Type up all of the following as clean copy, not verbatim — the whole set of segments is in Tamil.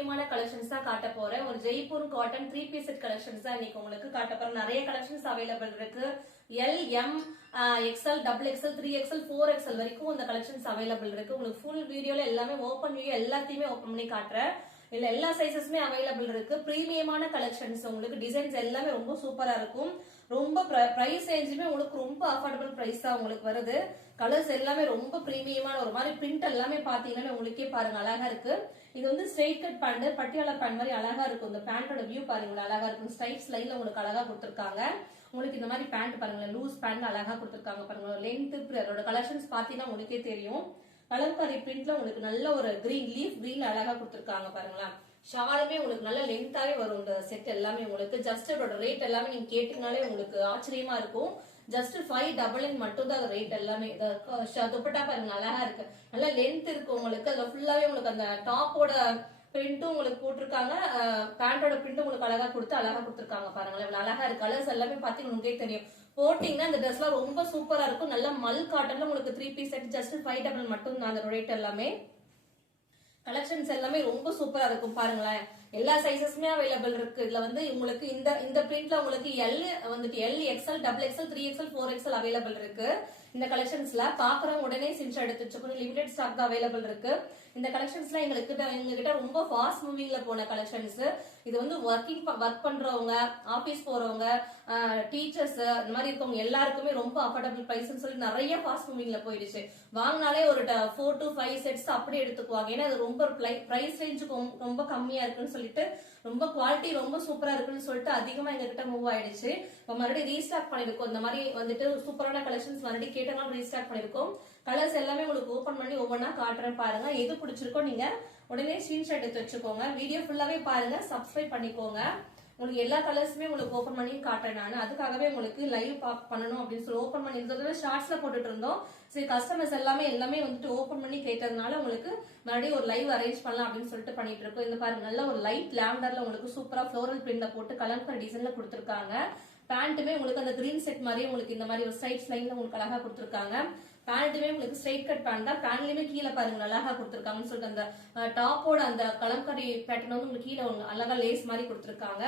பிரீமியமான கலெக்ஷன்ஸ் தான் காட்ட போறேன். ஒரு Jaipur cotton 3 piece set collections தான் இன்னைக்கு உங்களுக்கு காட்ட போறேன். நிறைய கலெக்ஷன்ஸ் அவைலபிள் இருக்கு. L, M, XL, double XL, 3XL, 4XL வரைக்கும் இந்த கலெக்ஷன்ஸ் அவைலபிள் இருக்கு. உங்களுக்கு ஃபுல் வீடியோல எல்லாமே ஓபன் வியூ எல்லாத்தையுமே ஓபன் பண்ணி காட்டுறேன். இல்ல எல்லா சைசஸுமே அவைலபிள் இருக்கு. பிரீமியமான கலெக்ஷன்ஸ், உங்களுக்கு டிசைன்ஸ் எல்லாமே ரொம்ப சூப்பரா இருக்கும். ரொம்ப பிரைஸ் ரேஞ்சுமே உங்களுக்கு ரொம்ப அஃபோர்டபிள் பிரைஸ் தான் உங்களுக்கு வருது. கலர்ஸ் எல்லாமே ரொம்ப பிரீமியமான ஒரு மாதிரி பிரிண்ட் எல்லாமே பாத்தீங்கன்னா உங்களுக்கே பாருங்க அழகா இருக்கு. இது வந்து straight cut pant, Patiala pant மாதிரி அழகா இருக்கும். இந்த பேண்டோட வியூ பாருங்க அழகா இருக்கும். ஸ்ட்ரைப்ஸ் லைன்ல உங்களுக்கு அழகா கொடுத்திருக்காங்க. உங்களுக்கு இந்த மாதிரி பேண்ட் பாருங்க, லூஸ் பேண்ட் அழகா கொடுத்திருக்காங்க பாருங்க. லென்த் அதோட கலெக்ஷன்ஸ் பாத்தீங்கன்னா உங்களுக்கே தெரியும். கலம்காரி பிரிண்ட்ல உங்களுக்கு நல்ல ஒரு கிரீன் லீஃப் கிரீன் அழகா கொடுத்திருக்காங்க பாருங்களா. ஷாலுமே உங்களுக்கு நல்ல லென்த்தாவே வரும். இந்த செட் எல்லாமே உங்களுக்கு ஜஸ்ட் அதோட ரேட் எல்லாமே நீங்க கேட்டீங்கனாலே உங்களுக்கு ஆச்சரியமா இருக்கும். ஜஸ்ட் 599 மட்டும் தான் ரேட் எல்லாமே. துப்பட்டா பாருங்க அழகா இருக்கு, நல்ல லென்த் இருக்கு உங்களுக்கு. அதுல ஃபுல்லாவே உங்களுக்கு அந்த டாப்போட பிரிண்ட்டும் உங்களுக்கு போட்டிருக்காங்க, பேண்டோட பிரிண்ட்டும் உங்களுக்கு அழகா கொடுத்து அழகா கொடுத்திருக்காங்க பாருங்களேன். அழகா இருக்கு. கலர்ஸ் எல்லாமே பாத்தீங்கன்னா உங்களுக்கே தெரியும். போட்டீங்கன்னா இந்த ட்ரெஸ் எல்லாம் ரொம்ப சூப்பரா இருக்கும். நல்ல மல் காட்டன்ல உங்களுக்கு 3 பீஸ் செட் ஜஸ்ட் 599 மட்டும் தான் அந்த ரேட் எல்லாமே. கலெக்ஷன்ஸ் எல்லாமே ரொம்ப சூப்பரா இருக்கும் பாருங்களேன். எல்லா சைசஸுமே அவைலபிள் இருக்கு. இதுல வந்து உங்களுக்கு இந்த பிரிண்ட்ல உங்களுக்கு எல் வந்துட்டு L, XL, double XL, 3XL, 4XL available இருக்கு. இந்த கலெக்ஷன்ஸ்ல பாக்குறவங்க உடனே ஸ்கிரீன்ஷாட் எடுத்து வச்சுக்கணும். லிமிடெட் ஸ்டாக் தான் அவைலபிள் இருக்கு. இந்த கலெக்ஷன்ஸ்ல எங்ககிட்ட ரொம்ப ஃபாஸ்ட் மூவிங்ல போன கலெக்ஷன்ஸ். இது வந்து ஒர்க் பண்றவங்க, ஆபீஸ் போறவங்க, டீச்சர்ஸ் இந்த மாதிரி இருக்கவங்க எல்லாருக்குமே ரொம்ப அஃபோர்டபிள் பிரைஸ் சொல்லி நிறைய ஃபாஸ்ட் மூவிங்ல போயிடுச்சு. வாங்கினாலே ஒரு 4 to 5 செட்ஸ் அப்படியே எடுத்துக்குவாங்க. ஏன்னா அது ரொம்ப பிரைஸ் ரேஞ்சு ரொம்ப கம்மியா இருக்குன்னு சொல்லிட்டு, ரொம்ப குவாலிட்டி ரொம்ப சூப்பரா இருக்குன்னு சொல்லிட்டு அதிகமா எங்ககிட்ட மூவ் ஆயிடுச்சு. மறுபடியும் ரீஸ்டாக் பண்ணிருக்கோம். இந்த மாதிரி வந்துட்டு சூப்பரான கலெக்ஷன்ஸ் மறுபடியும் கேட்டனால ரீஸ்டாக் பண்ணிருக்கோம். கலர்ஸ் எல்லாமே உங்களுக்கு ஓபன் பண்ணி ஒவ்வொன்னா காட்டுறேன் பாருங்க. எது பிடிச்சிருக்கோ நீங்க உடனே ஸ்கிரீன்ஷாட் எடுத்து வச்சுக்கோங்க. வீடியோ ஃபுல்லாவே பாருங்க, சப்ஸ்கிரைப் பண்ணிக்கோங்க. உங்களுக்கு எல்லா கலர்ஸுமே உங்களுக்கு ஓபன் பண்ணி காட்டுறேன் நான். அதுக்காகவே உங்களுக்கு லைவ் பண்ணணும் அப்படின்னு சொல்லி ஓபன் பண்ணி இருந்தது ஷார்ட்ஸ்ல போட்டுட்டு இருந்தோம். சரி, கஸ்டமர்ஸ் எல்லாமே வந்துட்டு ஓபன் பண்ணி கேட்டதுனால உங்களுக்கு மறுபடியும் ஒரு லைவ் அரேஞ்ச் பண்ணலாம் அப்படின்னு சொல்லிட்டு பண்ணிட்டு இருக்கோம். இந்த பாருங்க நல்ல ஒரு லைட் லாவெண்டர்ல உங்களுக்கு சூப்பரா ஃப்ளோரல் பிரிண்ட்ல போட்டு கலம்கரி டிசைன்ல கொடுத்திருக்காங்க. பேண்ட்டுமே உங்களுக்கு அந்த கிரீன் செட் மாதிரி உங்களுக்கு இந்த மாதிரி ஒரு ஸ்ட்ரைப்ஸ் லைன்ல உங்களுக்கு அழகா கொடுத்திருக்காங்க. பேண்ட்டுமே உங்களுக்கு ஸ்ட்ரைட் கட் பேண்ட் தான். பேண்ட்லயுமே கீழே பாருங்க அழகா கொடுத்திருக்காங்கன்னு சொல்லிட்டு அந்த டாப்போட அந்த கலம்கரி பேட்டர்ன் வந்து உங்களுக்கு கீழே அழகா லேஸ் மாதிரி கொடுத்திருக்காங்க.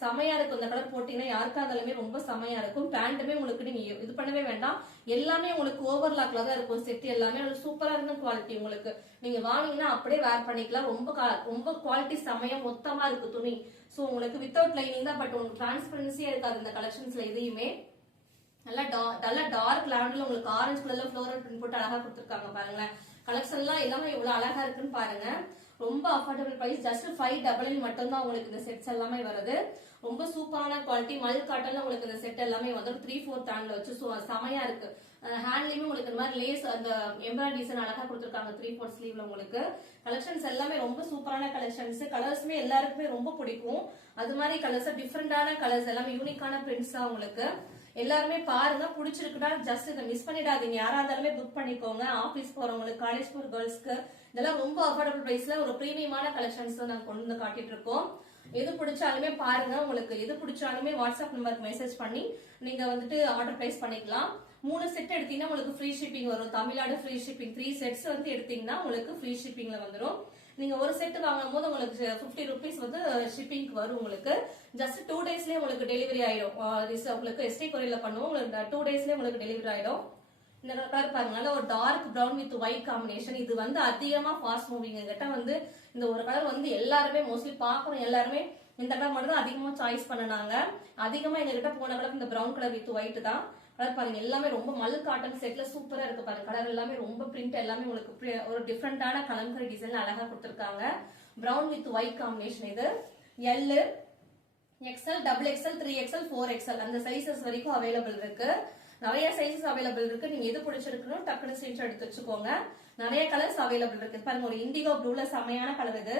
செமையா இருக்கும். இந்த கலர் போட்டீங்கன்னா யாருக்கா இருந்தாலுமே ரொம்ப செமையா இருக்கும். பேண்ட்டுமே உங்களுக்கு நீங்க இது பண்ணவே வேண்டாம், எல்லாமே உங்களுக்கு ஓவர்லாக்ல தான் இருக்கும். செட் எல்லாமே சூப்பரா இருக்கும் குவாலிட்டி. உங்களுக்கு நீங்க வாங்கினீங்கன்னா அப்படியே வேர் பண்ணிக்கலாம். ரொம்ப குவாலிட்டி செமையா மொத்தமா இருக்கு துணி. சோ உங்களுக்கு வித்தவுட் லைனிங் தான், பட் உங்களுக்கு டிரான்ஸ்பரன்சியா இருக்காது இந்த கலெக்ஷன்ஸ்ல எதையுமே. நல்லா டார்க் லாவெண்டர்ல உங்களுக்கு ஆரஞ்சு கலர்ல ஃப்ளோரல் பிரிண்ட் போட்டு அழகா கொடுத்திருக்காங்க பாருங்களேன். கலெக்ஷன் எல்லாம் எல்லாமே எவ்வளவு அழகா இருக்குன்னு பாருங்க. ரொம்ப அஃபோர்டபிள் பிரைஸ், ஜஸ்ட் 599 மட்டும் தான் உங்களுக்கு இந்த செட்ஸ் எல்லாமே வருது. ரொம்ப சூப்பரான குவாலிட்டி மல் காட்டன்ல உங்களுக்கு இந்த செட் எல்லாமே வந்து 3/4 ஹேண்ட்ல வச்சு செமையா இருக்கு. ஹேண்ட்லயுமே உங்களுக்கு இந்த மாதிரி லேஸ் அந்த எம்ப்ராய்டரி டிசைன் அழகா கொடுத்திருக்காங்க 3/4 ஸ்லீவ்ல. உங்களுக்கு கலெக்ஷன்ஸ் எல்லாமே ரொம்ப சூப்பரான கலெக்ஷன்ஸ். கலர்ஸுமே எல்லாருக்குமே ரொம்ப பிடிக்கும். அது மாதிரி கலர்ஸ் டிஃப்ரெண்டான கலர்ஸ் எல்லாமே யூனிக்கான பிரிண்ட்ஸ் தான் உங்களுக்கு. எல்லாருமே பாருங்க, பிடிச்சிருக்குன்னா ஜஸ்ட் இதை மிஸ் பண்ணிடாதீங்க. யாரா இருந்தாலுமே புக் பண்ணிக்கோங்க. ஆபீஸ் போறவங்களுக்கு, காலேஜ் போற கேர்ள்ஸ்க்கு இதெல்லாம் ரொம்ப அஃபோர்டபிள் பிரைஸ்ல ஒரு பிரீமியமான கலெக்ஷன்ஸ் நாங்க கொண்டு வந்து காட்டிட்டு இருக்கோம். எது பிடிச்சாலுமே பாருங்க. உங்களுக்கு எது பிடிச்சாலுமே வாட்ஸ்அப் நம்பருக்கு மெசேஜ் பண்ணி நீங்க வந்துட்டு ஆர்டர் பிளேஸ் பண்ணிக்கலாம். 3 செட் எடுத்தீங்கன்னா உங்களுக்கு ஃப்ரீ ஷிப்பிங் வரும். Tamil Nadu free shipping. 3 செட்ஸ் வந்து எடுத்தீங்கன்னா உங்களுக்கு ஃப்ரீ ஷிப்பிங்ல வந்துடும். நீங்க ஒரு செட் வாங்கும் போது உங்களுக்கு 50 ருபீஸ் வந்து ஷிப்பிங்க்கு வரும். உங்களுக்கு ஜஸ்ட் 2 டேஸ்லயே உங்களுக்கு டெலிவரி ஆயிடும். உங்களுக்கு எஸ்டி கொரியர்ல பண்ணுவோம். உங்களுக்கு 2 டேஸ்லயே உங்களுக்கு டெலிவரி ஆயிடும். இந்த கலர் பாருங்க, நல்ல ஒரு dark brown with white combination. இது வந்து அதிகமா ஃபாஸ்ட் மூவிங். கிட்ட வந்து இந்த ஒரு கலர் வந்து எல்லாருமே மோஸ்ட்லி பாக்குறோம். எல்லாருமே இந்த கலர் மட்டும் தான் அதிகமா சாய்ஸ் பண்ணனாங்க. அதிகமா எங்க கிட்ட போன கலர் இந்த பிரவுன் கலர் வித் ஒயிட் தான். கலர் பாருங்க எல்லாமே ரொம்ப மல் காட்டன் செட்ல சூப்பரா இருக்கு பாருங்க. கலர் எல்லாமே ரொம்ப பிரிண்ட் எல்லாமே உங்களுக்கு ஒரு டிஃப்ரெண்டான கலம்கரி டிசைன்ல அழகா கொடுத்திருக்காங்க. Brown with white combination. இது L, XL, double XL, 3XL, 4XL அந்த சைசஸ் வரைக்கும் அவைலபிள் இருக்கு. நிறைய சைசஸ் அவைலபிள் இருக்கு. நீங்க எது பிடிச்சிருக்கணும் டக்குனு ஸ்கிரீன்ஷாட் எடுத்து வச்சுக்கோங்க. நிறைய கலர்ஸ் அவைலபிள் இருக்கு. பாருங்க ஒரு இண்டிகோ ப்ளூல செமையான கலர். இது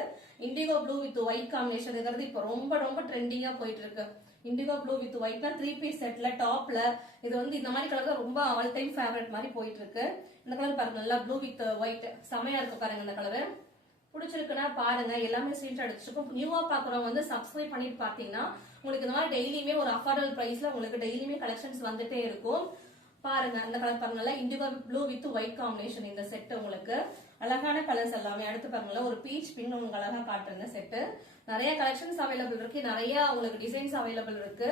indigo blue with white combination இருக்கிறது இப்ப ரொம்ப ட்ரெண்டிங்கா போயிட்டு இருக்கு. இண்டிகோ ப்ளூ வித் ஒயிட்னா 3 பீஸ் செட்ல டாப்ல இது வந்து இந்த மாதிரி கலர் தான் ரொம்ப ஆல் டைம் ஃபேவரட் மாதிரி போயிட்டு இருக்கு. இந்த கலர் பாருங்க, நல்லா ப்ளூ வித் ஒயிட் செமையா இருக்கு பாருங்க. இந்த கலர் பிடிச்சிருக்குன்னா பாருங்க, எல்லாமே ஸ்கிரீன்ஷாட் எடுத்துருக்கோம். நியூவா பாக்குறவங்க வந்து சப்ஸ்கிரைப் பண்ணிட்டு பாத்தீங்கன்னா உங்களுக்கு இந்த மாதிரி டெய்லியுமே ஒரு அஃபோர்டபிள் பிரைஸ்ல உங்களுக்கு டெய்லியுமே கலெக்ஷன்ஸ் வந்துட்டே இருக்கும். பாருங்க அந்த கலர் பாருங்க, indigo blue with white combination இந்த செட் உங்களுக்கு அழகான கலர்ஸ் எல்லாமே. அடுத்து பாருங்களேன், ஒரு பீச் பிங்க் உங்களுக்கு அழகா காட்டுறேன் செட்டு. நிறைய கலெக்ஷன்ஸ் அவைலபிள் இருக்கு, நிறைய உங்களுக்கு டிசைன்ஸ் அவைலபிள் இருக்கு.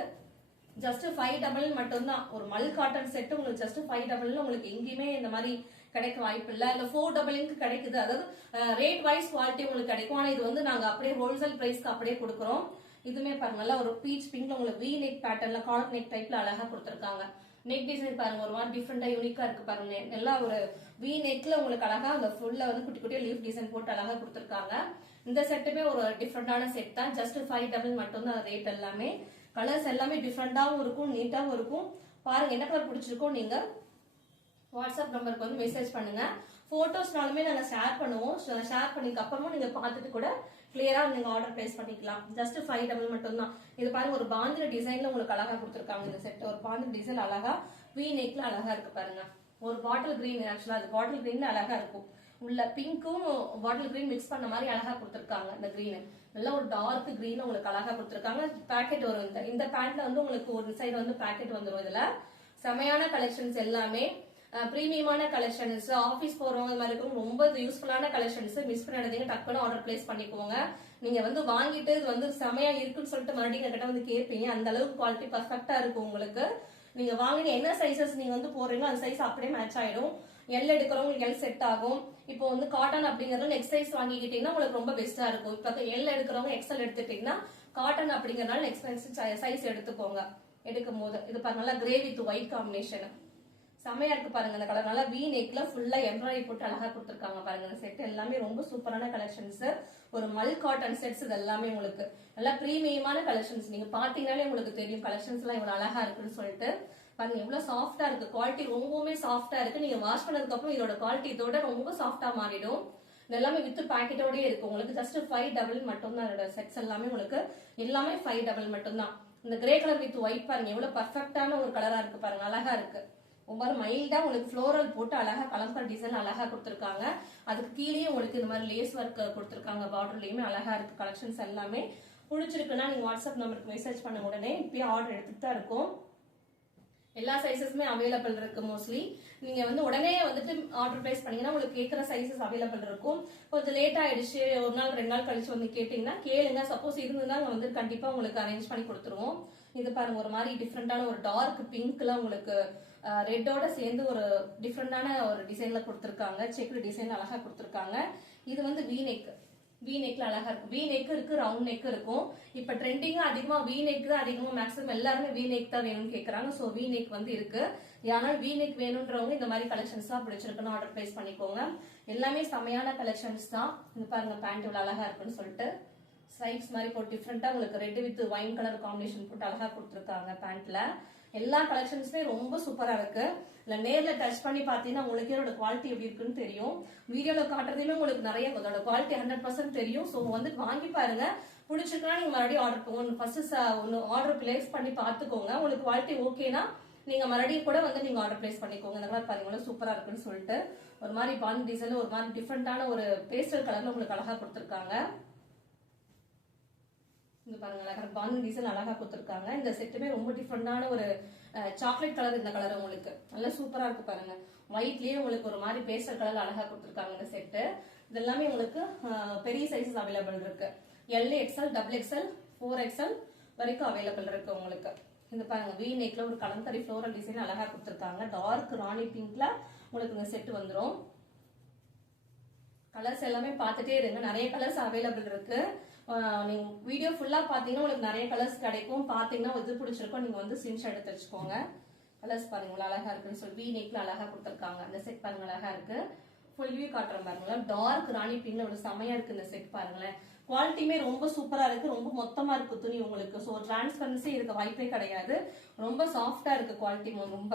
ஜஸ்ட் 500 மட்டும்தான். ஒரு மல் காட்டன் செட் உங்களுக்கு ஜஸ்ட் 500 உங்களுக்கு எங்கேயுமே இந்த மாதிரி கிடைக்க வாய்ப்பு இல்ல. இல்ல 400 கிடைக்குது. அதாவது ரேட் வைஸ் குவாலிட்டி உங்களுக்கு கிடைக்கும். ஆனா இது வந்து நாங்க அப்படியே ஹோல்சேல் பிரைஸ்க்கு அப்படியே கொடுக்குறோம். இதுமே பாருங்க, நல்லா ஒரு பீச் பிங்க்ல உங்களுக்கு வி நெக் பேட்டர்ன்ல காலர் நெக் டைப்ல அழகா கொடுத்துருக்காங்க. நெக் டிசைன் பாருங்க, ஒரு மாதிரி டிஃப்ரெண்டா யூனிக்கா இருக்கு பாருங்க. நல்லா ஒரு வி நெக்ல உங்களுக்கு அழகா அந்த ஃபுல்ல வந்து குட்டி குட்டியா லீஃப் டிசைன் போட்டு அழகா கொடுத்துருக்காங்க. இந்த செட்டுமே ஒரு டிஃப்ரெண்டான செட் தான். ஜஸ்ட் 500 மட்டும் தான் ரேட். எல்லாமே கலர்ஸ் எல்லாமே டிஃப்ரெண்டாவும் இருக்கும், நீட்டாவும் இருக்கும். பாருங்க என்ன கலர் பிடிச்சிருக்கோ நீங்க வாட்ஸ்அப் நம்பருக்கு வந்து மெசேஜ் பண்ணுங்க. போட்டோஸ்னாலுமே நாங்க ஷேர் பண்ணுவோம். ஷேர் பண்ணிக்க அப்புறமும் நீங்க பார்த்துட்டு கூட கிளியரா நீங்க ஆர்டர் பிளேஸ் பண்ணிக்கலாம். ஜஸ்ட் 500 மட்டும் தான். இது பாருங்க, ஒரு பாந்திர டிசைன்ல உங்களுக்கு அழகா கொடுத்துருக்காங்க இந்த செட். ஒரு பாந்திர டிசைன் அழகா வி நெக்ல அழகா இருக்கு பாருங்க. ஒரு பாட்டில் கிரீன், ஆக்சுவலா அது பாட்டில் கிரீன்ல அழகா இருக்கும். உள்ள பிங்க்கும் பாட்டில் கிரீன் மிக்ஸ் பண்ண மாதிரி அழகா கொடுத்துருக்காங்க. இந்த கிரீன் நல்ல ஒரு டார்க் கிரீன் உங்களுக்கு அழகா கொடுத்துருக்காங்க. பேக்கெட் வரும். இந்த பேண்ட்ல வந்து உங்களுக்கு ஒரு சைடு வந்து பேக்கெட் வந்துடும். இதுல செமையான கலெக்ஷன்ஸ் எல்லாமே, பிரீமியமான கலெக்ஷன்ஸ், ஆபீஸ் போறவங்க மாதிரி இருக்கும். ரொம்ப யூஸ்ஃபுல்லான கலெக்ஷன்ஸ். மிஸ் பண்ணாதீங்க, டக்குனு ஆர்டர் பிளேஸ் பண்ணிக்கோங்க. நீங்க வந்து வாங்கிட்டு இது வந்து செமையா இருக்குன்னு சொல்லிட்டு மறுபடியும் என்கிட்ட வந்து கேட்பீங்க. அந்த அளவுக்கு குவாலிட்டி பர்ஃபெக்டா இருக்கும் உங்களுக்கு. நீங்க வாங்கின என்ன சைசஸ் நீங்க வந்து போடுறீங்களோ அந்த சைஸ் அப்படியே மேட்ச் ஆயிடும். எல் எடுக்கிறவங்களுக்கு எல் செட் ஆகும். இப்போ வந்து காட்டன் அப்படிங்கறது நெக்ஸ்ட் சைஸ் வாங்கிக்கிட்டீங்கன்னா உங்களுக்கு ரொம்ப பெஸ்டா இருக்கும். இப்போ எல் எடுக்கிறவங்க எக்ஸ்எல் எடுத்துட்டீங்கன்னா காட்டன் அப்படிங்கறதுனால நெக்ஸ்ட் சைஸ் எடுத்துக்கோங்க. எடுக்கும் போது இது பாருங்க, நல்லா கிரே வித் ஒயிட் காம்பினேஷன் செமையா இருக்கு பாருங்க. இந்த கலர் நல்லா வி நெக்ல ஃபுல்லா எம்ப்ராய்டரி போட்டு அழகா கொடுத்துருக்காங்க பாருங்க. இந்த செட் எல்லாமே ரொம்ப சூப்பரான கலெக்ஷன்ஸ். ஒரு மல் காட்டன் செட்ஸ். இது எல்லாமே உங்களுக்கு நல்லா பிரீமியமான கலெக்ஷன்ஸ். நீங்க பாத்தீங்கன்னாலே உங்களுக்கு தெரியும் கலெக்ஷன்ஸ் எல்லாம் இவ்வளவு அழகா இருக்குன்னு சொல்லிட்டு. பாருங்க எவ்வளவு சாஃப்டா இருக்கு. குவாலிட்டி ரொம்பவுமே சாஃப்டா இருக்கு. நீங்க வாஷ் பண்ணதுக்கு அப்புறம் இதோட குவாலிட்டி இதோட ரொம்ப சாஃப்டா மாறிடும். இது எல்லாமே வித் பாக்கெட்டோடய இருக்கு. உங்களுக்கு ஜஸ்ட் 500 மட்டும் தான். இதோட செட்ஸ் எல்லாமே உங்களுக்கு எல்லாமே 500 மட்டும் தான். இந்த கிரே கலர் வித் ஒயிட் பாருங்க எவ்வளவு பர்ஃபெக்டான ஒரு கலரா இருக்கு பாருங்க. அழகா இருக்கு. ரொம்ப மைல்டா உங்களுக்கு ஃப்ளோரல் போட்டு அழகா கலம்கர் டிசைன் அழகா கொடுத்துருக்காங்க. அதுக்கு கீழே உங்களுக்கு இந்த மாதிரி லேஸ் ஒர்க் கொடுத்துருக்காங்க. பார்டர்லயுமே அழகா இருக்கு. கலெக்ஷன்ஸ் எல்லாமே பிடிச்சிருக்குன்னா நீங்க வாட்ஸ்அப் நம்பருக்கு மெசேஜ் பண்ண உடனே இப்பயே ஆர்டர் எடுத்துட்டு தான் இருக்கும். எல்லா சைசஸுமே அவைலபிள் இருக்கு. மோஸ்ட்லி நீங்க வந்து உடனே வந்துட்டு ஆர்டர் பிளேஸ் பண்ணீங்கன்னா உங்களுக்கு கேட்கிற சைசஸ் அவைலபிள் இருக்கும். கொஞ்சம் லேட் ஆயிடுச்சு, ஒரு நாள் 2 நாள் கழிச்சு வந்து கேட்டீங்கன்னா கேளுங்க. சப்போஸ் இருந்ததுன்னா வந்து கண்டிப்பா உங்களுக்கு அரேஞ்ச் பண்ணி கொடுத்துருவோம். இது பாருங்க, ஒரு மாதிரி டிஃப்ரெண்டான ஒரு டார்க் பிங்க்ல உங்களுக்கு ரெட்டோட சேர்ந்து ஒரு டிஃப்ரெண்டான ஒரு டிசைன்ல கொடுத்துருக்காங்க. செக் டிசைன் அழகா கொடுத்துருக்காங்க. இது வந்து வி நெக். வி நெக்ல அழகா இருக்கு. வி நெக் இருக்கு, ரவுண்ட் நெக் இருக்கும். இப்ப ட்ரெண்டிங்கா அதிகமா வி நெக் தான் அதிகமா, மேக்ஸிமம் எல்லாருமே வி நெக் தான் வேணும்னு கேக்குறாங்க. சோ வி நெக் வந்து இருக்கு. யாரால வி நெக் வேணும்ன்றவங்க இந்த மாதிரி கலெக்ஷன்ஸ் தான் பிடிச்சிருக்குன்னு ஆர்டர் பிளேஸ் பண்ணிக்கோங்க. எல்லாமே செமையான கலெக்ஷன்ஸ் தான். இது பாருங்க, பேண்ட் இவ்வளவு அழகா இருக்குன்னு சொல்லிட்டு ஸ்ட்ரைப்ஸ் மாதிரி போட்டு டிஃப்ரெண்டா உங்களுக்கு red with wine colour combination போட்டு அழகா கொடுத்துருக்காங்க பேண்ட்ல. எல்லா கலெக்ஷன்ஸுமே ரொம்ப சூப்பரா இருக்கு. இல்ல நேர்ல டச் பண்ணி பாத்தீங்கன்னா உங்களுக்கு இதோட குவாலிட்டி எப்படி இருக்குன்னு தெரியும். வீடியோல காட்டுறதுமே உங்களுக்கு நிறைய அதோட குவாலிட்டி 100% தெரியும். சோ வந்து வாங்கி பாருங்க. பிடிச்சிருக்கா நீங்க மறுபடியும் ஆர்டர் போங்க. ஃபர்ஸ்ட் ஒன்னு ஆர்டர் பிளேஸ் பண்ணி பாத்துக்கோங்க. உங்களுக்கு குவாலிட்டி ஓகேனா நீங்க மறுபடியும் கூட வந்து நீங்க ஆர்டர் பிளேஸ் பண்ணிக்கோங்க. இந்த மாதிரி பாருங்க சூப்பரா இருக்குன்னு சொல்லிட்டு ஒரு மாதிரி பான் டிசைன், ஒரு மாதிரி டிஃப்ரெண்டான ஒரு பேஸ்டல் கலர்ல உங்களுக்கு அழகா கொடுத்துருக்காங்க. இங்க பாருங்க, பான் டிசைன் அழகா கொடுத்துருக்காங்க. இந்த செட்டுமே ரொம்ப டிஃப்ரெண்டான ஒரு சாக்லேட் கலர். இந்த கலர் உங்களுக்கு நல்லா சூப்பரா இருக்கு பாருங்க. ஒயிட்லயே உங்களுக்கு ஒரு மாதிரி பேஸ்டல் கலர் அழகா கொடுத்துருக்காங்க இந்த செட்டு. இது எல்லாமே உங்களுக்கு பெரிய சைஸஸ் அவைலபிள் இருக்கு. L XL, double XL, 4XL வரைக்கும் அவைலபிள் இருக்கு உங்களுக்கு. இந்த பாருங்க, வி நெக்ல ஒரு கலம்கரி ஃப்ளோரல் டிசைன் அழகா கொடுத்துருக்காங்க. டார்க் ராணி பிங்க்ல உங்களுக்கு இந்த செட் வந்துடும். கலர்ஸ் எல்லாமே பார்த்துட்டே இருங்க. நிறைய கலர்ஸ் அவைலபிள் இருக்கு. நீங்க வீடியோ ஃபுல்லா பாத்தீங்கன்னா உங்களுக்கு நிறைய கலர்ஸ் கிடைக்கும். பாத்தீங்கன்னா எது பிடிச்சிருக்கோ நீங்க வந்து ஸ்கிரீன்ஷாட் எடுத்து வச்சுக்கோங்க. கலர்ஸ் பாருங்களா அழகா இருக்குன்னு சொல்லி வி நெக்ல அழகா கொடுத்துருக்காங்க. அந்த செட் பாருங்க அழகா இருக்கு. ஃபுல் வியூ காட்டுறேன் பாருங்களேன். டார்க் ராணி பிங்க்ல ஒரு செமையா இருக்கு இந்த செட் பாருங்களேன். குவாலிட்டியுமே ரொம்ப சூப்பரா இருக்கு. ரொம்ப மொத்தமா இருக்கு துணி உங்களுக்கு. ஸோ டிரான்ஸ்பரன்சி இருக்க வாய்ப்பே கிடையாது. ரொம்ப சாஃப்டா இருக்கு குவாலிட்டி ரொம்ப.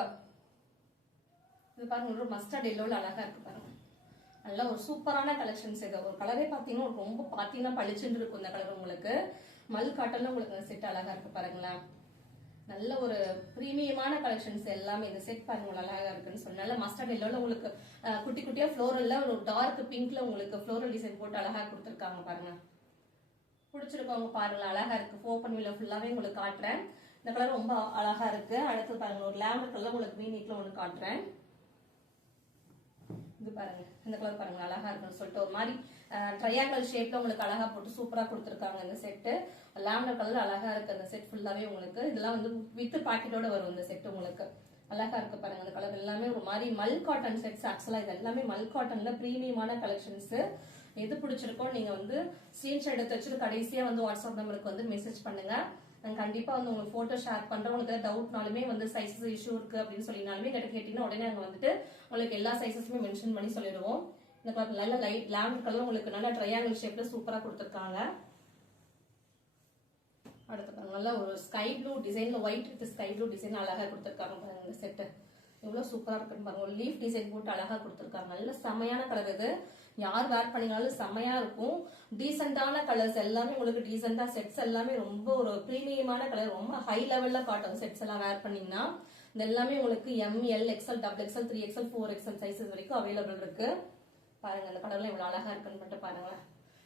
இது பாருங்க, ஒரு மஸ்டர்ட் எல்லோல அழகா இருக்கு பாருங்க. நல்ல ஒரு சூப்பரான கலெக்ஷன்ஸ். இது ஒரு கலரே பாத்தீங்கன்னா ரொம்ப பாத்தீங்கன்னா பளிச்சுன்னு இருக்கும் இந்த கலர் உங்களுக்கு. மல் காட்டன்ல உங்களுக்கு இந்த செட் அழகா இருக்கு பாருங்களேன். நல்ல ஒரு பிரீமியமான கலெக்ஷன்ஸ் எல்லாமே. இந்த செட் பாருங்க அழகா இருக்குன்னு சொன்னால மஸ்டர்ட் எல்லோல உங்களுக்கு குட்டி குட்டியா ஃப்ளோரல்ல ஒரு டார்க் பிங்க்ல உங்களுக்கு ஃப்ளோரல் டிசைன் போட்டு அழகா கொடுத்துருக்காங்க பாருங்க. பிடிச்சிருக்கவங்க பாருங்க, அழகா இருக்கு. ஓப்பன் வியூல ஃபுல்லாவே உங்களுக்கு காட்டுறேன். இந்த கலர் ரொம்ப அழகா இருக்கு. அடுத்து பாருங்க, ஒரு லேவண்டர் கலர் உங்களுக்கு வி நெக்ல ஒன்று காட்டுறேன். இது பாருங்க, இந்த கலர் பாருங்க அழகா இருக்குன்னு சொல்லிட்டு ஒரு மாதிரி ட்ரையாங்கல் ஷேப்ல உங்களுக்கு அழகா போட்டு சூப்பரா கொடுத்துருக்காங்க. இந்த செட்டு லாவெண்டர் கலர் அழகா இருக்கு. அந்த செட் ஃபுல்லாவே உங்களுக்கு இதெல்லாம் வந்து வித் பாக்கெட்டோட வரும். இந்த செட் உங்களுக்கு அழகா இருக்கு பாருங்க. அந்த கலர் எல்லாமே ஒரு மாதிரி மல் காட்டன் செட்ஸ். ஆக்சுவலா இது எல்லாமே மல் காட்டன்ல பிரீமியமான கலெக்ஷன்ஸ். எது பிடிச்சிருக்கோ நீங்க வந்து ஸ்கிரீன்ஷாட் எடுத்து வச்சுட்டு கடைசியா வந்து வாட்ஸ்அப் நம்பருக்கு வந்து மெசேஜ் பண்ணுங்க. நான் கண்டிப்பா வந்து உங்களுக்கு போட்டோ ஷேர் பண்றேன். உங்களுக்கு டவுட்னாலுமே வந்து சைஸஸ் இஷ்யூ இருக்கு அப்படின்னு சொல்லினாலுமே கிட்ட கேட்டீங்கன்னா உடனே நாங்க வந்துட்டு உங்களுக்கு எல்லா சைஸஸுமே மென்ஷன் பண்ணி சொல்லிடுவோம். இந்த கலர் நல்ல லைட் லாவெண்டர் கலர் உங்களுக்கு நல்ல ட்ரையாங்கிள் ஷேப்ல சூப்பரா கொடுத்துருக்காங்க. அடுத்து பாருங்க நல்ல ஒரு ஸ்கை ப்ளூ டிசைன்ல white with sky blue design அழகா கொடுத்துருக்காங்க பாருங்க. இந்த செட்டு எவ்வளவு சூப்பரா இருக்குன்னு பாருங்க. ஒரு லீஃப் டிசைன் போட்டு அழகா கொடுத்துருக்காங்க. நல்ல செமையான கலர் இது. யார் வேர் பண்ணினாலும் செமையா இருக்கும். டீசென்டான கலர்ஸ் எல்லாமே உங்களுக்கு டீசென்டா செட்ஸ் எல்லாமே ரொம்ப ஒரு பிரீமியமான கலர். ரொம்ப ஹை லெவல்ல காட்டும் செட்ஸ் எல்லாம் வேர் பண்ணீங்கன்னா. இது எல்லாமே உங்களுக்கு ML XL XXL 3XL 4XL sizes வரைக்கும் அவைலபிள் இருக்கு. பாருங்க அந்த கலர்ல இவ்வளவு அழகா இருக்குன்னு மட்டும் பாருங்க.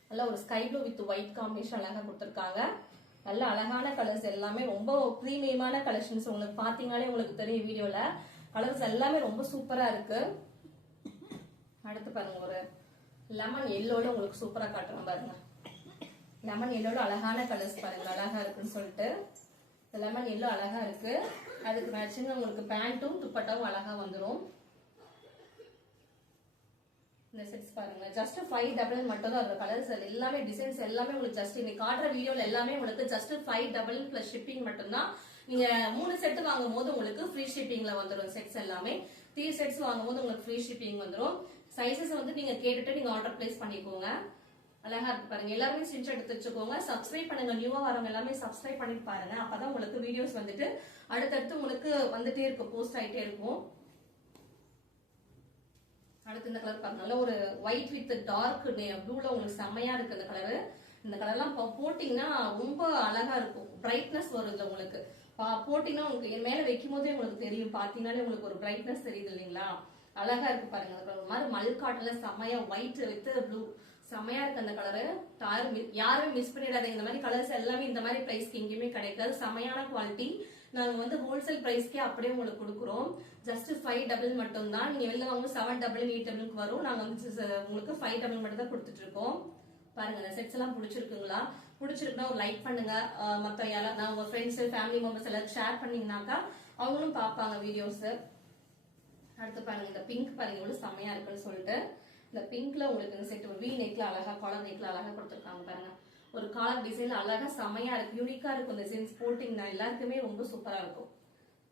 நல்ல ஒரு sky blue with white combination அழகா கொடுத்துருக்காங்க. நல்ல அழகான கலர்ஸ் எல்லாமே ரொம்ப பிரீமியமான கலெக்ஷன்ஸ். உங்களுக்கு பாத்தீங்கன்னாலே உங்களுக்கு தெரியும் வீடியோல கலர்ஸ் எல்லாமே ரொம்ப சூப்பரா இருக்கு. அடுத்து பாருங்க ஒரு லெமன் எல்லோட உங்களுக்கு சூப்பரா காட்டுறேன் பாருங்க. லெமன் எல்லோட அழகான கலர்ஸ் பாருங்க அழகா இருக்குன்னு சொல்லிட்டு. லெமன் எல்லோ அழகா இருக்கு. அதுக்கு மேட்சிங் உங்களுக்கு பேண்ட்டும் துப்பட்டாவும் அழகா வந்துடும். இந்த செட்ஸ் பாருங்க ஜஸ்ட் 500 மட்டும் தான் இருக்கு. கலர்ஸ் எல்லாமே டிசைன்ஸ் எல்லாமே உங்களுக்கு ஜஸ்ட் இன்னைக்கு காட்டுற வீடியோல எல்லாமே உங்களுக்கு ஜஸ்ட் 500 பிளஸ் ஷிப்பிங் மட்டும் தான். நீங்க 3 செட் வாங்கும் போது உங்களுக்கு ஃப்ரீ ஷிப்பிங்ல வந்துடும். செட்ஸ் எல்லாமே 3 செட்ஸ் வாங்கும் போது உங்களுக்கு ஃப்ரீ ஷிப்பிங் வந்துடும். சைஸஸ் வந்து நீங்க கேட்டுட்டு நீங்க ஆர்டர் பிளேஸ் பண்ணிக்கோங்க. அழகா இருக்கு பாருங்க. எல்லாருமே ஸ்கிரீன்ஷாட் எடுத்து வச்சுக்கோங்க. சப்ஸ்கிரைப் பண்ணுங்க. நியூவா வரவங்க எல்லாமே சப்ஸ்கிரைப் பண்ணி பாருங்க. அப்பதான் உங்களுக்கு வீடியோஸ் வந்துட்டு அடுத்தடுத்து உங்களுக்கு வந்துட்டே இருக்கும், போஸ்ட் ஆயிட்டே இருக்கும். அடுத்து இந்த கலர் பாருங்க. நல்ல ஒரு ஒயிட் வித் டார்க் ப்ளூல உங்களுக்கு செம்மையா இருக்கு இந்த கலரு. இந்த கலர்லாம் போட்டீங்கன்னா ரொம்ப அழகா இருக்கும். பிரைட்னஸ் வருது உங்களுக்கு. போட்டீங்கன்னா உங்களுக்கு மேல வைக்கும் போதே உங்களுக்கு தெரியும். பாத்தீங்கன்னாலே உங்களுக்கு ஒரு பிரைட்னஸ் தெரியுது இல்லைங்களா? அழகா இருக்கு பாருங்க. ஒரு மாதிரி மல் காட்டன்ல செம்மையா ஒயிட் வித் ப்ளூ செம்மையா இருக்கு அந்த கலரு. யாருமே மிஸ் பண்ணிடாதீங்க. இந்த மாதிரி கலர்ஸ் எல்லாமே இந்த மாதிரி பிரைஸ்க்கு எங்கேயுமே கிடைக்காது. செம்மையான குவாலிட்டி. நாங்க வந்து ஹோல்சேல் பிரைஸ்க்கே அப்படியே உங்களுக்கு கொடுக்குறோம். ஜஸ்ட் 500 மட்டும் தான். நீங்க வெளில வாங்க 700 800 வரும். நாங்க வந்து உங்களுக்கு 500 மட்டும் தான் கொடுத்துட்டு இருக்கோம். பாருங்க இந்த செட்ஸ் எல்லாம் பிடிச்சிருக்குங்களா? பிடிச்சிருக்குன்னா ஒரு லைக் பண்ணுங்க. மத்த யாராவது உங்க ஃப்ரெண்ட்ஸ் ஃபேமிலி மெம்பர்ஸ் எல்லாரும் ஷேர் பண்ணீங்கன்னாக்கா அவங்களும் பார்ப்பாங்க வீடியோஸ். அடுத்து பாருங்க இந்த பிங்க் பாருங்க எவ்வளவு செம்மையா இருக்குன்னு சொல்லிட்டு. இந்த பிங்க்ல உங்களுக்கு இந்த செட் ஒரு வி நெக்ல அழகா காலர் நெக்ல அழகா கொடுத்துருக்காங்க பாருங்க. ஒரு காலர் டிசைன்ல அழகா செம்மையா இருக்கு. யூனிக்கா இருக்கும். இந்த சென்ஸ் போட்டிங்கன்னா எல்லாருக்குமே ரொம்ப சூப்பரா இருக்கும்.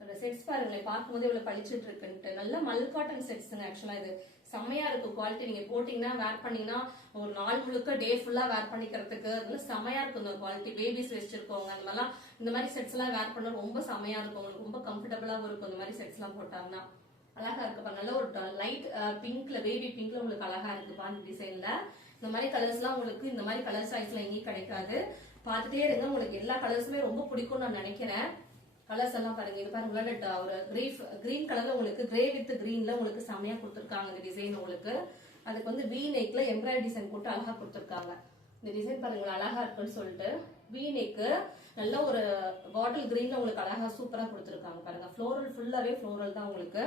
இந்த செட்ஸ் பாருங்களேன் பார்க்கும்போது இவ்வளவு பளிச்சிட்டு இருக்குன்ட்டு. நல்ல மல் காட்டன் செட்ஸ்ங்க. ஆக்சுவலா இது செம்மையா இருக்கும் குவாலிட்டி. நீங்க போட்டீங்கன்னா வேர் பண்ணீங்கன்னா ஒரு நாள் முழுக்க டே ஃபுல்லா வேர் பண்ணிக்கிறதுக்கு அதனால செம்மையா இருக்கும் இந்த குவாலிட்டி. பேபிஸ் வச்சிருக்கவங்க அந்த மாதிரிலாம் இந்த மாதிரி செட்ஸ் எல்லாம் வேர் பண்ண ரொம்ப செம்மையா இருக்கும். உங்களுக்கு ரொம்ப கம்ஃபர்டபுளாவும் இருக்கும் இந்த மாதிரி செட்ஸ் எல்லாம் போட்டாங்கன்னா. அழகா இருக்கு. நல்ல ஒரு லைட் பிங்க்ல பேபி பிங்க்ல உங்களுக்கு அழகா இருக்கு பாருங்க டிசைன்ல. இந்த மாதிரி கலர்ஸ் எல்லாம் உங்களுக்கு இந்த மாதிரி கலர் சாய்ஸ்ல எங்கேயும் கிடைக்காது. பார்த்துட்டே இருங்க. உங்களுக்கு எல்லா கலர்ஸுமே ரொம்ப பிடிக்கும் நான் நினைக்கிறேன். கலர்ஸ் எல்லாம் பாருங்க. இது பாருங்க ஒரு கிரீன் கலர்ல உங்களுக்கு கிரே வித் கிரீன்ல உங்களுக்கு செம்மையா கொடுத்துருக்காங்க இந்த டிசைன். உங்களுக்கு அதுக்கு வந்து வி நெக்ல எம்ப்ராய்டரி டிசைன் போட்டு அழகா கொடுத்துருக்காங்க. இந்த டிசைன் பாருங்க அழகா இருக்குன்னு சொல்லிட்டு. வி நெக்கு நல்ல ஒரு பாட்டில் கிரீன்ல உங்களுக்கு அழகா சூப்பரா கொடுத்துருக்காங்க பாருங்க. ஃப்ளோரல் ஃபுல்லாவே ஃப்ளோரல் தான் உங்களுக்கு.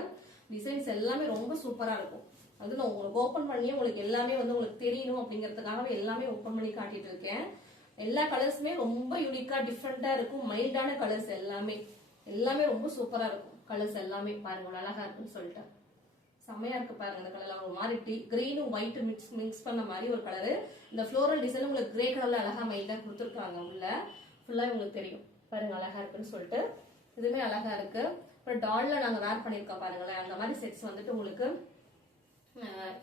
டிசைன்ஸ் எல்லாமே ரொம்ப சூப்பரா இருக்கும். அது நான் உங்களுக்கு ஓபன் பண்ணியே உங்களுக்கு எல்லாமே வந்து உங்களுக்கு தெரியணும் அப்படிங்கறதுக்காகவே எல்லாமே ஓபன் பண்ணி காட்டிட்டு இருக்கேன். எல்லா கலர்ஸுமே ரொம்ப யூனிக்கா டிஃப்ரெண்டா இருக்கும். மைல்டான கலர்ஸ் எல்லாமே ரொம்ப சூப்பரா இருக்கும். கலர்ஸ் எல்லாமே பாருங்க அழகா இருக்குன்னு சொல்லிட்டு செம்மையா இருக்கு பாருங்க. இந்த கலர்ல ஒரு மாதிரி கிரீனும் ஒயிட் மிக்ஸ் பண்ண மாதிரி ஒரு கலரு. இந்த ஃப்ளோரல் டிசைன் உங்களுக்கு கிரே கலர்ல அழகா மைல்டா கொடுத்துருக்காங்க. உள்ள ஃபுல்லா உங்களுக்கு தெரியும் பாருங்க அழகா இருக்குன்னு சொல்லிட்டு. இதுவுமே அழகா இருக்கு. அப்புறம் டால்ல நாங்க வேர் பண்ணிருக்கோம் பாருங்களேன். அந்த மாதிரி செட்ஸ் வந்துட்டு உங்களுக்கு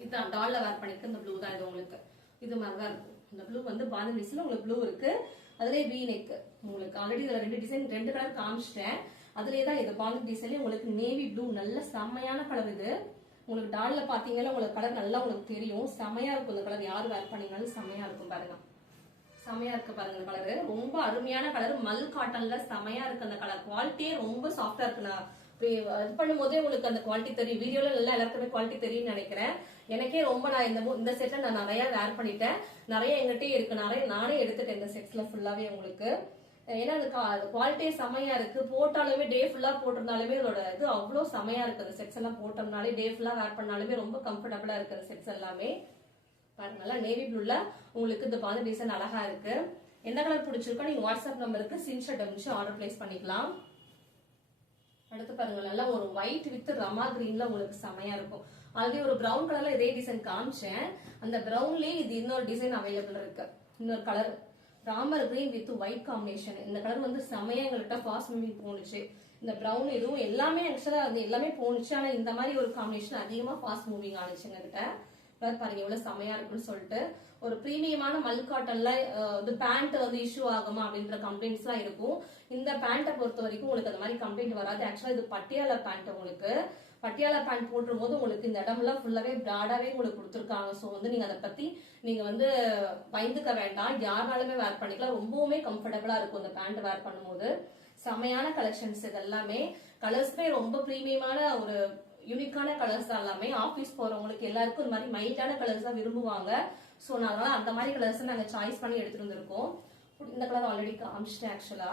இதான் டால்ல வேர் பண்ணிருக்க. இந்த ப்ளூ தான் இது உங்களுக்கு இது மாதிரிதான் இருக்கும். இந்த ப்ளூ வந்து பாந்தினிஸ்ல உங்களுக்கு ப்ளூ இருக்கு. அதுலயே வி நெக் உங்களுக்கு ஆல்ரெடி இதுல 2 டிசைன் 2 கலர் காமிச்சிட்டேன். அதுலயே தான் இது பாந்தி டிசைன்ல உங்களுக்கு நேவி ப்ளூ நல்ல செம்மையான கலர். இது உங்களுக்கு டால்ல பாத்தீங்கன்னா உங்களுக்கு கலர் நல்லா உங்களுக்கு தெரியும். செம்மையா இருக்கும் இந்த கலர். யாரு வேர் பண்ணீங்கன்னாலும் செம்மையா இருக்கும் பாருங்க. செம்மையா இருக்கு பாருங்க இந்த கலரு. ரொம்ப அருமையான கலர். மல் காட்டன்ல செம்மையா இருக்கு அந்த கலர். குவாலிட்டியே ரொம்ப சாஃப்டா இருக்கு. நான் இது பண்ணும் போதே உங்களுக்கு அந்த குவாலிட்டி தெரியும். வீடியோல நல்லா எல்லாருக்குமே குவாலிட்டி தெரியும்னு நினைக்கிறேன். எனக்கே ரொம்ப நான் இந்த செட்ல நான் நிறைய வேர் பண்ணிட்டேன். நிறைய எங்கிட்டே இருக்கு. நானே எடுத்துட்டேன் இந்த செட்ஸ்ல ஃபுல்லாவே உங்களுக்கு. ஏன்னா அது குவாலிட்டியே செமையா இருக்கு. போட்டாலுமே டே ஃபுல்லா போட்டிருந்தாலுமே இதோட இது அவ்வளவு செமையா இருக்கு. அந்த செட்ஸ் எல்லாம் போட்டோம்னாலே டே ஃபுல்லா வேர் பண்ணாலுமே ரொம்ப கம்ஃபர்டபுளா இருக்கு அந்த செட்ஸ் எல்லாமே. பாருங்க நல்லா நேவி ப்ளூல உங்களுக்கு இந்த பாந்த டிசைன் அழகா இருக்கு. எந்த கலர் பிடிச்சிருக்கோ நீங்க வாட்ஸ்அப் நம்பருக்கு ஸ்கிரீன்ஷாட் அனுப்பிச்சு ஆர்டர் பிளேஸ் பண்ணிக்கலாம். அடுத்து பாருங்க நல்லா ஒரு ஒயிட் வித் ரமா கிரீன்ல உங்களுக்கு செமையா இருக்கும். ஆல்ரெடி ஒரு பிரவுன் கலர்ல இதே டிசைன் காமிச்சேன். அந்த பிரவுன்லயே இது இன்னொரு டிசைன் அவைலபிள் இருக்கு. இன்னொரு colour Ramar green with white combination. இந்த கலர் வந்து செமையா எங்கள்கிட்ட ஃபாஸ்ட் மூவிங் போனுச்சு. இந்த பிரவுன் இதுவும் எல்லாமே ஆக்சுவலா வந்து எல்லாமே போனுச்சு. ஆனா இந்த மாதிரி ஒரு காம்பினேஷன் அதிகமா ஃபாஸ்ட் மூவிங் ஆனிச்சு எங்ககிட்ட. பாருங்க எவ்வளவு செமையா இருக்குன்னு சொல்லிட்டு ஒரு பிரீமியமான மல் காட்டன்ல பேண்ட் வந்து இஷ்யூ ஆகுமா அப்படின்ற கம்ப்ளைண்ட்ஸ் எல்லாம் இருக்கும். இந்த பேண்ட்டை பொறுத்த வரைக்கும் உங்களுக்கு அந்த மாதிரி கம்ப்ளைண்ட் வராது. ஆக்சுவலா இது பட்டியாலா பேண்ட். உங்களுக்கு பட்டியாலா பேண்ட் போட்டும் போது உங்களுக்கு இந்த இடம்லாம் ஃபுல்லாவே பிராடாவே உங்களுக்கு கொடுத்துருக்காங்க. ஸோ வந்து நீங்க அதை பத்தி நீங்க வந்து பயந்துக்க வேண்டாம். யாருனாலுமே வேர் பண்ணிக்கலாம். ரொம்பவுமே கம்ஃபர்டபுளா இருக்கும் இந்த பேண்ட் வேர் பண்ணும்போது. செமையான கலெக்ஷன்ஸ் இது எல்லாமே. கலர்ஸ்மே ரொம்ப பிரீமியமான ஒரு யூனிக்கான கலர்ஸ் தான் எல்லாமே. ஆபீஸ் போறவங்களுக்கு எல்லாருக்கும் இந்த மாதிரி மைல்டான கலர்ஸ் தான் விரும்புவாங்க. ஸோ அதனால அந்த மாதிரி கலர்ஸ் நாங்கள் சாய்ஸ் பண்ணி எடுத்துட்டு வந்திருக்கோம். இந்த கலர் ஆல்ரெடி காமிச்சிட்டேன். ஆக்சுவலா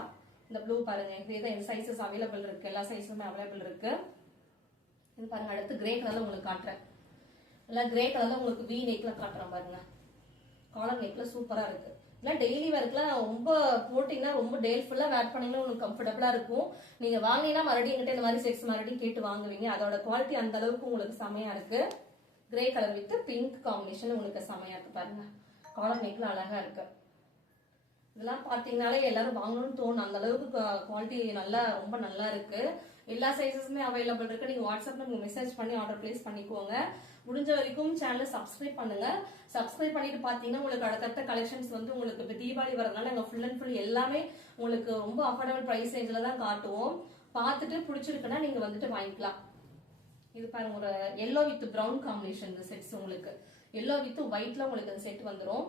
இந்த ப்ளூ பாருங்க, இந்த சைசஸ் அவைலபிள் இருக்கு. எல்லா சைஸுமே அவைலபிள் இருக்கு. இது பாருங்க அடுத்து கிரே கலர்ல உங்களுக்கு காட்டுறேன். நல்லா கிரே கலர்ல உங்களுக்கு வி நெக்ல காட்டுறேன் பாருங்க. காலர் நெக்ல சூப்பரா இருக்கு. இல்லை டெய்லி ஒர்க்லாம் ரொம்ப போட்டீங்கன்னா ரொம்ப டே ஃபுல்லா வேர் பண்ணீங்கன்னா உங்களுக்கு கம்ஃபர்டபுளா இருக்கும். நீங்க வாங்கினா மறுபடியும் எங்கிட்ட இந்த மாதிரி செக்ஸ் மறுபடியும் கேட்டு வாங்குவீங்க. அதோட குவாலிட்டி அந்த அளவுக்கு உங்களுக்கு செமையா இருக்கு. Grey colour with pink combination உங்களுக்கு செமையா இருக்கு பாருங்க. காலர் நெக்ல அழகா இருக்கு. இதெல்லாம் பாத்தீங்கன்னாலே எல்லாரும் வாங்கணும்னு தோணும். அந்த அளவுக்கு குவாலிட்டி நல்லா ரொம்ப நல்லா இருக்கு. எல்லா சைஸஸுமே அவைலபிள் இருக்கு. நீங்க வாட்ஸ்அப்ல நீங்க மெசேஜ் பண்ணி ஆர்டர் பிளேஸ் பண்ணிக்கோங்க. முடிஞ்ச வரைக்கும் சேனலை சப்ஸ்கிரைப் பண்ணுங்க. சப்ஸ்கிரைப் பண்ணிட்டு பாத்தீங்கன்னா உங்களுக்கு அடுத்தடுத்த கலெக்ஷன்ஸ் வந்து உங்களுக்கு இப்போ தீபாவளி வரதுனால நாங்க ஃபுல் அண்ட் ஃபுல் எல்லாமே உங்களுக்கு ரொம்ப அஃபோர்டபுள் பிரைஸ் ரேஞ்சில தான் காட்டுவோம். பார்த்துட்டு பிடிச்சிருக்குன்னா நீங்க வந்துட்டு வாங்கிக்கலாம். இது பாருங்க ஒரு எல்லோ வித் பிரவுன் காம்பினேஷன் இந்த செட்ஸ் உங்களுக்கு. எல்லோ வித் ஒயிட்ல உங்களுக்கு இந்த செட் வந்துடும்.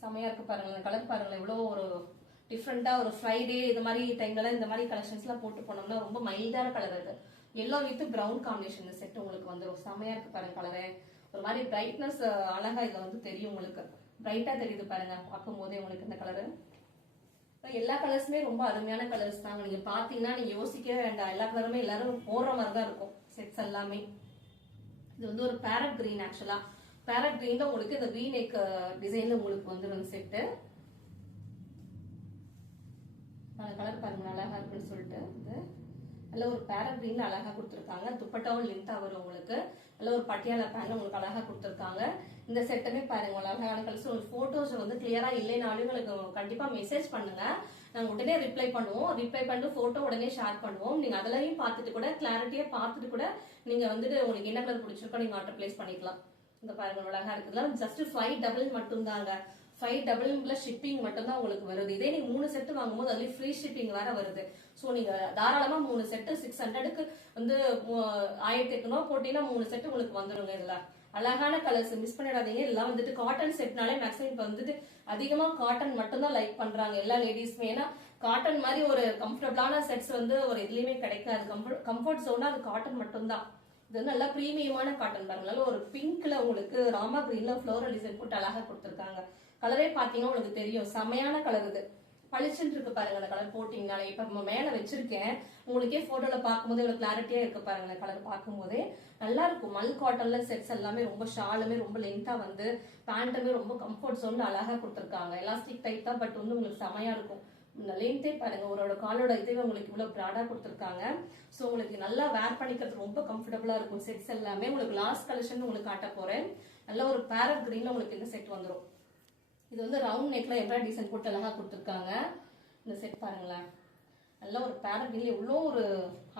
செமையா இருக்கு பாருங்க. இந்த கலர் பாருங்களேன் எவ்வளோ ஒரு டிஃப்ரெண்டா ஒரு ஃப்ரைடே இது மாதிரி டைம்ல இந்த மாதிரி கலெக்ஷன்ஸ் எல்லாம் போட்டு போனோம்னா ரொம்ப மைல்டான கலர் அது. எல்லோ வித் பிரவுன் காம்பினேஷன் இந்த செட் உங்களுக்கு வந்துடும். செமையா இருக்கு பாருங்க கலரு. ஒரு மாதிரி பிரைட்னஸ் அழகா இதுல வந்து தெரியும். உங்களுக்கு பிரைட்டா தெரியுது பாருங்க பார்க்கும் போதே உங்களுக்கு இந்த கலரு. எல்லா கலர்ஸுமே ரொம்ப அருமையான கலர்ஸ் தாங்க. நீங்க பாத்தீங்கன்னா நீங்க யோசிக்கவே வேண்டாம். எல்லா கலருமே எல்லாரும் போடுற மாதிரி தான் இருக்கும் செட்ஸ் எல்லாமே. இது வந்து ஒரு பேரட் கிரீன். ஆக்சுவலா பேரட் கிரீன்ல உங்களுக்கு இந்த வி நெக் டிசைன்ல உங்களுக்கு வந்துடும் செட்டு. கலர் பாருங்க அழகா இருக்குன்னு சொல்லிட்டு நல்ல ஒரு பேரட் கிரீன்ல அழகா கொடுத்துருக்காங்க. துப்பட்டாவும் லென்த்தா வரும் உங்களுக்கு. நல்ல ஒரு பட்டியாலா பேண்ட் உங்களுக்கு அழகா கொடுத்துருக்காங்க. இந்த செட்டுமே பாருங்க அழகான கலர்ஸ். உங்களுக்கு போட்டோஸ் வந்து கிளியரா இல்லைனாலும் உங்களுக்கு கண்டிப்பா மெசேஜ் பண்ணுங்க. நாங்க உடனே ரிப்ளை பண்ணுவோம். ரிப்ளை பண்ணிட்டு போட்டோ உடனே ஷேர் பண்ணுவோம். நீங்க அதெல்லாம் பார்த்துட்டு கூட கிளாரிட்டியா பார்த்துட்டு கூட நீங்க வந்துட்டு உங்களுக்கு என்ன கலர் பிடிச்சிருக்கோ நீங்க ஆர்டர் பிளேஸ் பண்ணிக்கலாம். இந்த பாருங்க அழகா இருக்குதுல ஜஸ்ட் 5 மட்டும் தாங்க. 5 ஷிப்பிங் மட்டும் தான் உங்களுக்கு வருது. இதே நீங்க 3 செட்டு வாங்கும்போது அதுலயும் ஃப்ரீ ஷிப்பிங் வேற வருது. சோ நீங்க தாராளமா 3 செட்டு 600க்கு வந்து 1800 போட்டீங்கன்னா 3 செட்டு உங்களுக்கு வந்துருங்க. இதுல அழகான கலர்ஸ் மிஸ் பண்ணிடாதீங்க. எல்லாம் வந்துட்டு காட்டன் செட்னாலே மேக்ஸிமம் இப்ப வந்துட்டு அதிகமா காட்டன் மட்டும் தான் லைக் பண்றாங்க எல்லா லேடிஸ்மே. ஏன்னா காட்டன் மாதிரி ஒரு கம்ஃபர்டபுளான செட்ஸ் வந்து ஒரு எதுலயுமே கிடைக்காது. கம்ஃபர்ட் ஜோனா அது காட்டன் மட்டும் தான். இது வந்து நல்லா பிரீமியமான காட்டன் பாருங்க. நல்ல ஒரு பிங்க்ல உங்களுக்கு ராமா கிரீன்ல ஃப்ளோரல் டிசைன் போட்டு அழகா கொடுத்துருக்காங்க. கலரே பாத்தீங்கன்னா உங்களுக்கு தெரியும் செமையான கலர். இது பளிச்சுன்னு இருக்கு பாருங்க அந்த கலர் போட்டீங்கனாலே. இப்ப மேல வச்சிருக்கேன் உங்களுக்கே போட்டோல பார்க்கும்போது இவ்வளவு கிளாரிட்டியா இருக்கு பாருங்க. கலர் பார்க்கும் போதே நல்லா இருக்கும். மல் காட்டன்ல செட்ஸ் எல்லாமே ரொம்ப ஷாலுமே ரொம்ப லென்த்தா வந்து பேண்ட்டுமே ரொம்ப கம்ஃபர்ட் ஜோன் அழகா கொடுத்துருக்காங்க. எலாஸ்டிக் டைப் தான் பட் வந்து உங்களுக்கு செமையா இருக்கும். லென்த்தே பாருங்க ஒரு காலோட இதுவே உங்களுக்கு இவ்வளவு பிராடா கொடுத்துருக்காங்க. சோ உங்களுக்கு நல்லா வேர் பண்ணிக்கிறது ரொம்ப கம்ஃபர்டபுளா இருக்கும். செட்ஸ் எல்லாமே உங்களுக்கு லாஸ்ட் கலெக்ஷன் உங்களுக்கு காட்ட போறேன். நல்ல ஒரு பேரட் கிரீன்ல உங்களுக்கு இந்த செட் வந்துடும். இது வந்து ரவுண்ட் நெக்ல எம்ப்ராய்டரி டிசைன் போட்டு அழகா கொடுத்துருக்காங்க. இந்த செட் பாருங்களேன். நல்ல ஒரு பேரட் கிரீன்ல எவ்வளோ ஒரு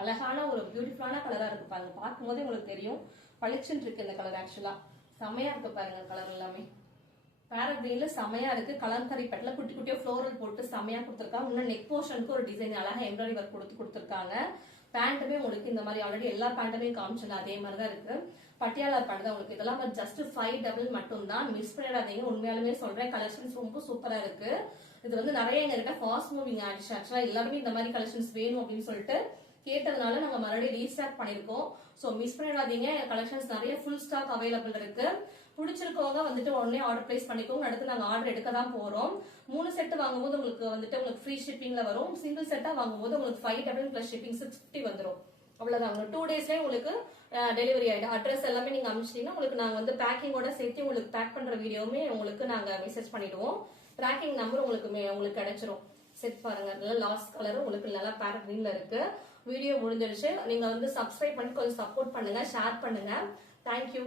அழகான ஒரு பியூட்டிஃபுல்லான கலரா இருக்கு பாருங்க. பார்க்கும் போதே உங்களுக்கு தெரியும் பளிச்சுன்னு இருக்கு இந்த கலர். ஆக்சுவலா செமையா இருக்கு பாருங்க கலர் எல்லாமே. பேரட் கிரீன்ல செமையா இருக்கு. கலம்கரி பட்டில குட்டி குட்டியா ஃப்ளோரல் போட்டு செமையா கொடுத்துருக்காங்க. இன்னும் நெக் போர்ஷனுக்கு ஒரு டிசைன் அழகா எம்ப்ராய்டரி ஒர்க் கொடுத்துருக்காங்க. பேண்ட்டுமே உங்களுக்கு இந்த மாதிரி ஆல்ரெடி எல்லா பேண்ட்டுமே காமிச்சல அதே மாதிரிதான் இருக்கு. பட்டியாலா பேண்ட் தான் உங்களுக்கு. இதெல்லாம் ஜஸ்ட் 5 மட்டும் தான். மிஸ் பண்ணிடாதீங்க. உண்மையாலுமே சொல்றேன் கலெக்ஷன்ஸ் ரொம்ப சூப்பரா இருக்கு. இது வந்து நிறைய எங்க கிட்ட ஃபாஸ்ட் மூவிங் ஆயிடுச்சு. ஆக்சுவலா எல்லாருமே இந்த மாதிரி கலெக்ஷன்ஸ் வேணும் அப்படின்னு சொல்லிட்டு கேட்டதுனால நாங்க மறுபடியும் ரீஸ்டாக் பண்ணிருக்கோம். சோ மிஸ் பண்ணிடாதீங்க. கலெக்ஷன்ஸ் நிறைய ஃபுல் ஸ்டாக் அவைலபிள் இருக்கு. பிடிச்சிருக்கவங்க வந்துட்டு உடனே ஆர்டர் பிளேஸ் பண்ணிக்கோங்க. அடுத்து நாங்க ஆர்டர் எடுக்க தான் போறோம். 3 செட் வாங்கும்போது உங்களுக்கு ஃப்ரீ ஷிப்பிங்ல வரும். சிங்கிள் செட்டா வாங்கும்போது உங்களுக்கு 500 பிளஸ் ஷிப்பிங் 650 வந்துடும். அவ்வளவுதான். 2 டேஸ்லயே உங்களுக்கு டெலிவரி ஆயிடும். அட்ரஸ் எல்லாமே நீங்க அனுப்பிச்சிட்டீங்கன்னா உங்களுக்கு நாங்க வந்து பேக்கிங்கோட சேர்த்து உங்களுக்கு பேக் பண்ற வீடியோவுமே உங்களுக்கு நாங்க மெசேஜ் பண்ணிடுவோம். ட்ராக்கிங் நம்பர் உங்களுக்கு கிடைச்சிரும். செட் பாருங்க, நல்ல லாஸ்ட் கலர் உங்களுக்கு நல்லா பேரட் கிரீன்ல இருக்கு. வீடியோ முடிஞ்சிருச்சு. நீங்க வந்து சப்ஸ்கிரைப் பண்ணி கொஞ்சம் சப்போர்ட் பண்ணுங்க, ஷேர் பண்ணுங்க. தேங்க்யூ.